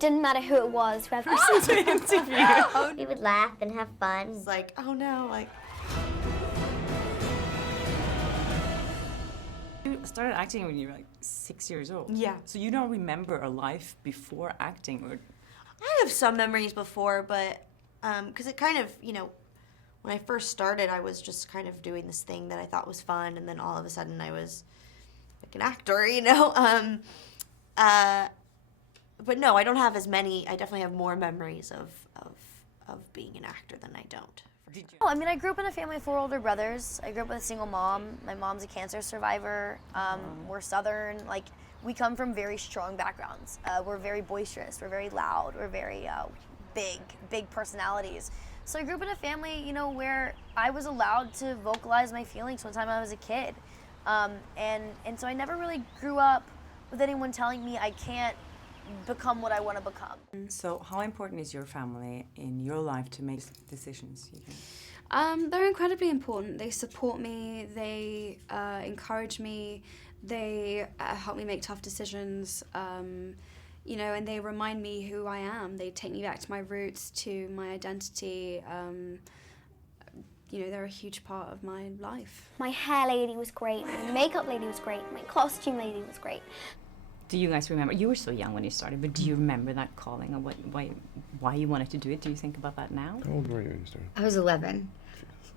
didn't matter who it was, whoever listened to the interview. We would laugh and have fun. It's like, oh no, like. You started acting when you were like 6 years old. Yeah. So you don't remember a life before acting, or? I have some memories before, but because it kind of, you know, when I first started, I was just kind of doing this thing that I thought was fun, and then all of a sudden I was like an actor, you know. But no, I don't have as many. I definitely have more memories of being an actor than I don't. Oh, I mean, I grew up in a family of 4 older brothers. I grew up with a single mom. My mom's a cancer survivor. We're Southern. Like, we come from very strong backgrounds. We're very boisterous. We're very loud. We're very big personalities. So I grew up in a family, you know, where I was allowed to vocalize my feelings from the time I was a kid. And so I never really grew up with anyone telling me I can't become what I want to become. So how important is your family in your life to make decisions, you think? They're incredibly important. They support me, they encourage me, they help me make tough decisions, you know, and they remind me who I am. They take me back to my roots, to my identity. You know, they're a huge part of my life. My hair lady was great, my makeup lady was great, my costume lady was great. Do you guys remember? You were so young when you started, but do you remember that calling, or why you wanted to do it? Do you think about that now? How old were you when you started? I was 11.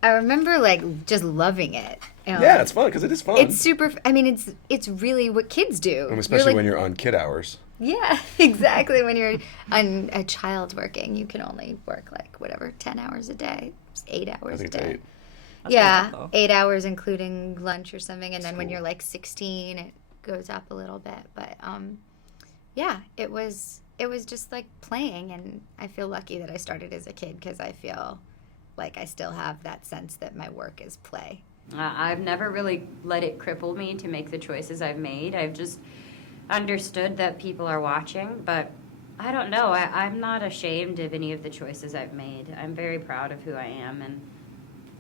I remember like just loving it. You know, Yeah, it's fun because it is fun. It's super. I mean, it's really what kids do. And especially like, when you're on kid hours. Yeah, exactly. When you're on a child working, you can only work like whatever 10 hours a day, it's 8 hours I a think day. it's 8. Yeah, 8 hours including lunch or something, and then when you're like 16, it goes up a little bit. But yeah, it was just like playing, and I feel lucky that I started as a kid because I feel like I still have that sense that my work is play. I've never really let it cripple me to make the choices I've made. I've just understood that people are watching, but I don't know. I'm not ashamed of any of the choices I've made. I'm very proud of who I am, and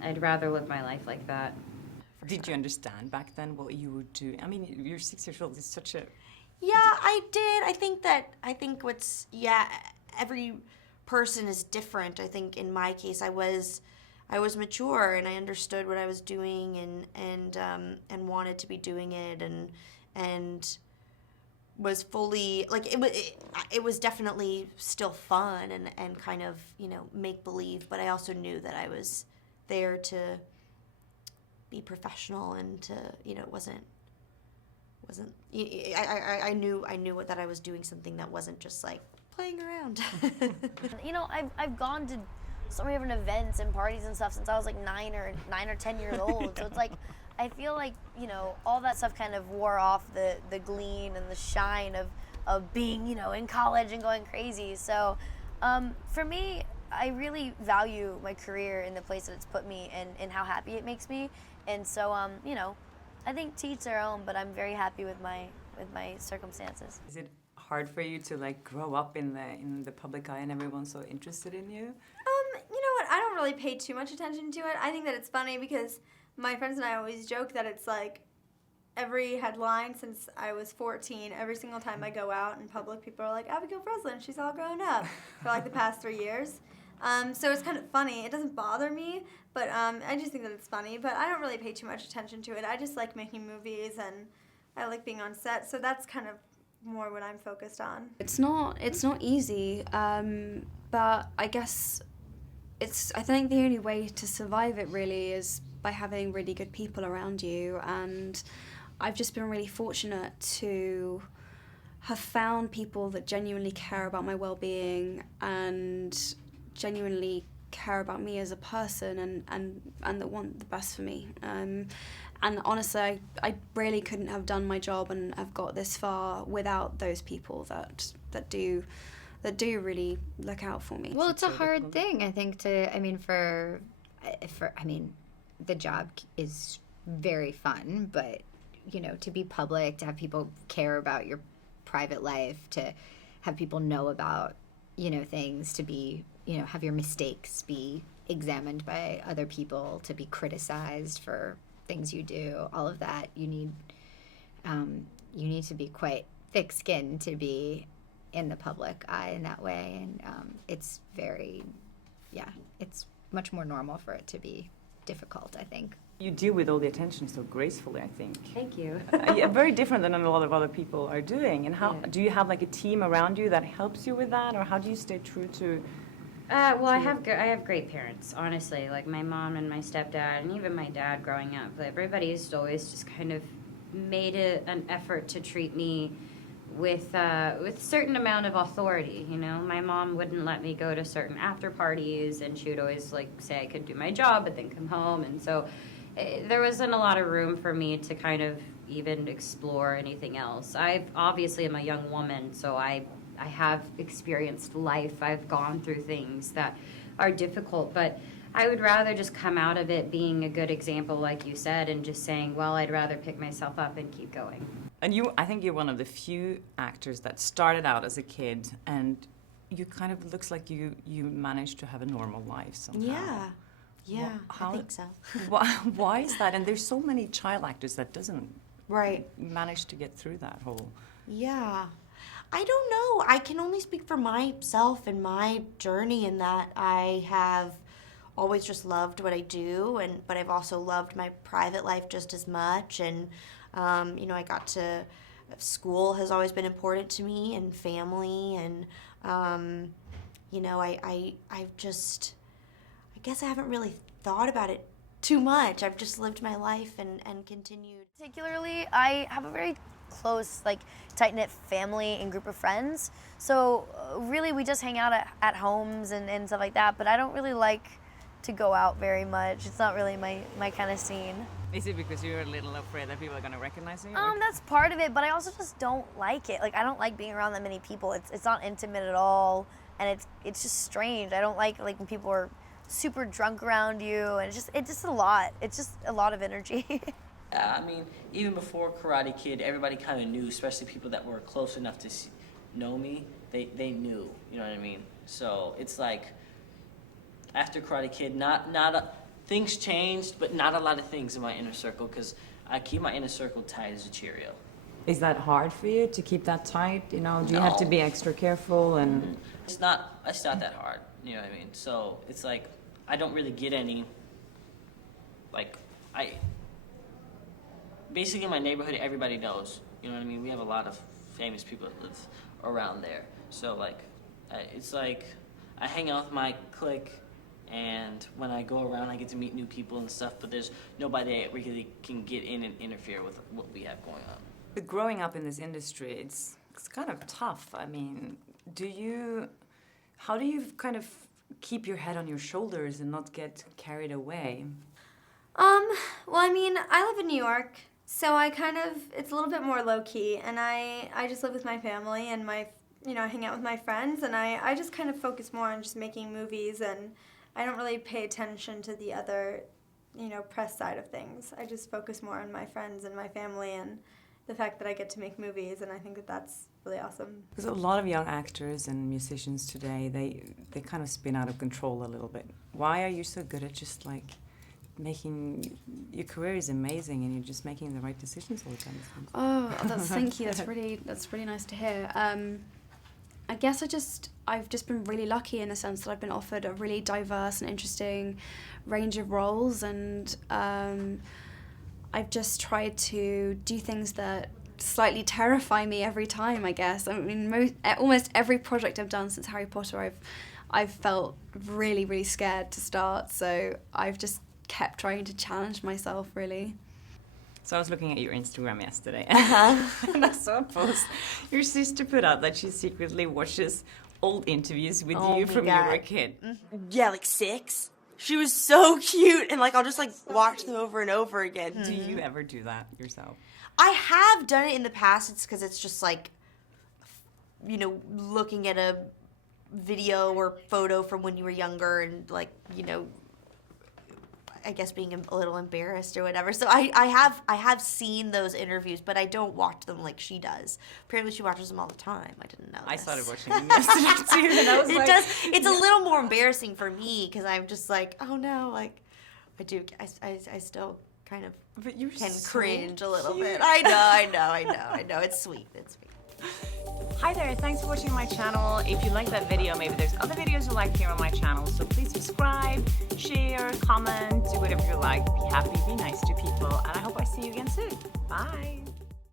I'd rather live my life like that. Did you understand back then what you would do? I mean, you're 6 years old. It's such a... Yeah, I did. I think every person is different. I think in my case, I was mature, and I understood what I was doing, and wanted to be doing it, and was fully like it was definitely still fun and kind of, you know, make believe, but I also knew that I was there to be professional and to, you know, it wasn't I knew that I was doing something that wasn't just like playing around. You know, I've gone to so many different events and parties and stuff since I was like 9 or 10 years old. So it's like, I feel like, you know, all that stuff kind of wore off the gleam and the shine of being, you know, in college and going crazy. So for me, I really value my career in the place that it's put me and how happy it makes me. And so, you know, I think to each their own, but I'm very happy with my circumstances. Is it hard for you to like grow up in the public eye and everyone's so interested in you? You know what? I don't really pay too much attention to it. I think that it's funny because my friends and I always joke that it's like every headline since I was 14, every single time I go out in public, people are like, Abigail Breslin, she's all grown up for like the past 3 years. So it's kind of funny. It doesn't bother me, but I just think that it's funny. But I don't really pay too much attention to it. I just like making movies, and I like being on set. So that's kind of more what I'm focused on. It's not easy, but I guess I think the only way to survive it really is by having really good people around you, and I've just been really fortunate to have found people that genuinely care about my well-being and genuinely care about me as a person and that want the best for me. And honestly, I really couldn't have done my job and have got this far without those people that do really look out for me. Well, it's a hard thing, I think, the job is very fun, but, you know, to be public, to have people care about your private life, to have people know about, you know, things, to be, you know, have your mistakes be examined by other people, to be criticized for things you do, all of that, you need to be quite thick-skinned to be in the public eye in that way, and it's very, it's much more normal for it to be difficult, I think. You deal with all the attention so gracefully, I think. Thank you. Yeah, very different than a lot of other people are doing. And how Yeah. do you have like a team around you that helps you with that, or how do you stay true to? Well, I have great parents, honestly. Like my mom and my stepdad, and even my dad growing up. Everybody's always just kind of made an effort to treat me with a certain amount of authority. You know, my mom wouldn't let me go to certain after parties, and she would always like say I could do my job, but then come home. And so there wasn't a lot of room for me to kind of even explore anything else. I obviously am a young woman, so I have experienced life. I've gone through things that are difficult, but I would rather just come out of it being a good example, like you said, and just saying, well, I'd rather pick myself up and keep going. And I think you're one of the few actors that started out as a kid, and you kind of looks like you managed to have a normal life somehow. Yeah, How- I think so. Why is that? And there's so many child actors that doesn't Right. manage to get through that whole. Yeah. I don't know. I can only speak for myself and my journey in that I have always just loved what I do, but I've also loved my private life just as much. And, I got to, school has always been important to me, and family. And, I guess I haven't really thought about it too much. I've just lived my life and continued. Particularly, I have a very close, tight-knit family and group of friends. So really, we just hang out at homes and stuff like that. But I don't really like to go out very much. It's not really my kind of scene. Is it because you're a little afraid that people are going to recognize you? That's part of it, but I also just don't like it. I don't like being around that many people. It's not intimate at all, and it's just strange. I don't like when people are super drunk around you, and it's just a lot. It's just a lot of energy. I mean, even before Karate Kid, everybody kind of knew, especially people that were close enough to know me. They knew, you know what I mean? So it's like after Karate Kid, things changed, but not a lot of things in my inner circle, because I keep my inner circle tight as a Cheerio. Is that hard for you to keep that tight? Do you No. have to be extra careful and? It's not that hard, you know what I mean? So it's like I don't really get any. Basically in my neighborhood, everybody knows. You know what I mean? We have a lot of famous people that live around there. So it's like I hang out with my clique, and when I go around, I get to meet new people and stuff. But there's nobody that really can get in and interfere with what we have going on. But growing up in this industry, it's kind of tough. I mean, how do you kind of keep your head on your shoulders and not get carried away? Well, I live in New York, so it's a little bit more low-key, and I just live with my family and I hang out with my friends, and I just kind of focus more on just making movies, and I don't really pay attention to the other, press side of things. I just focus more on my friends and my family and the fact that I get to make movies, and I think that that's really awesome. Because a lot of young actors and musicians today, they kind of spin out of control a little bit. Why are you so good at just making your career is amazing and you're just making the right decisions all the time? Oh, thank you. That's really nice to hear. I guess I've just been really lucky in the sense that I've been offered a really diverse and interesting range of roles, and I've just tried to do things that slightly terrify me every time, I guess. Almost every project I've done since Harry Potter, I've felt really, really scared to start, so I've just kept trying to challenge myself, really. So I was looking at your Instagram yesterday, and I saw a post your sister put out that she secretly watches old interviews with you from you were a kid. Yeah, 6. She was so cute, and I'll just watch them over and over again. Do you ever do that yourself? I have done it in the past. It's because it's just looking at a video or photo from when you were younger and I guess being a little embarrassed or whatever. So I have seen those interviews, but I don't watch them like she does. Apparently she watches them all the time. I didn't know I this. started watching them yesterday too, and I was It's a little more embarrassing for me because I'm just oh no, I still kind of but you're can so cringe a little cute. bit. I know. It's sweet. Hi there, thanks for watching my channel. If you like that video, maybe there's other videos you like here on my channel, so please subscribe, share, comment, do whatever you like. Be happy, be nice to people, and I hope I see you again soon. Bye.